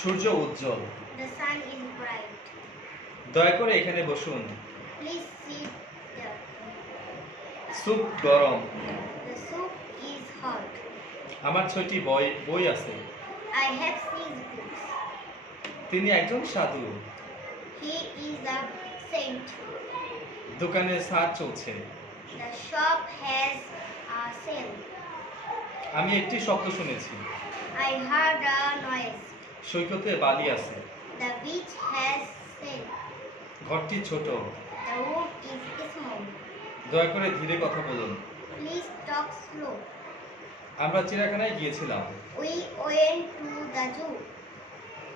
Surya Ujjwal. The sun is bright. দয়া করে এখানে বসুন। Please sit there. স্যুপ গরম। The soup is hot. আমার 6টি বই আছে। I have 6 books. তিনি একজন সাধু। He is a saint. দোকানে ছাড় চলছে। The shop has a sale. আমি একটি শব্দ শুনেছি। I heard a noise. সৈকতে বালি আছে। The beach has sand. ঘরটি ছোট। The room is small. দয়া করে ধীরে কথা বলুন। Please talk slow. আমরা চিড়িয়াখানায় গিয়েছিলাম। We went to the zoo.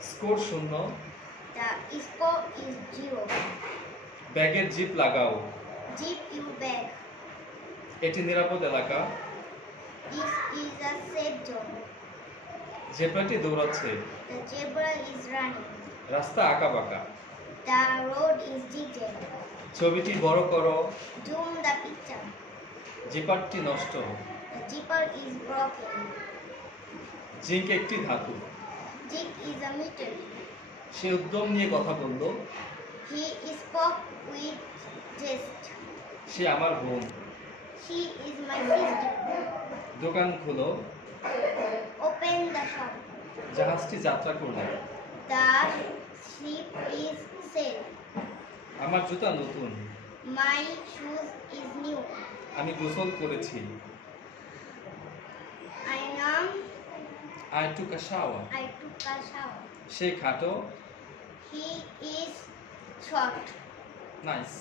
Score 0। The score is 0. ব্যাগের জিপ লাগাও। Zip your bag. এটি নিরাপদ এলাকা। This is a safe zone. জেব্রাটি দৌড়াচ্ছে। The zebra is running. রাস্তা আঁকাবাঁকা। The road is zigzag. ছবিটি বড় করো। Zoom the picture. জিপারটি নষ্ট। The zipper is broken. Zinc একটি ধাতু। Zinc is a metal. সে উদ্যম নিয়ে কথা বলল। He spoke with zest. সে আমার বোন। She is my sister. দোকান খুলো। Open the shop. জাহাজটি যাত্রা করল। The ship is sailed. আমার জুতা নতুন। My shoes is new. আমি গোসল করেছি। I am. I took a shower. I took a shower. সে খাটো। He is short. নাইস।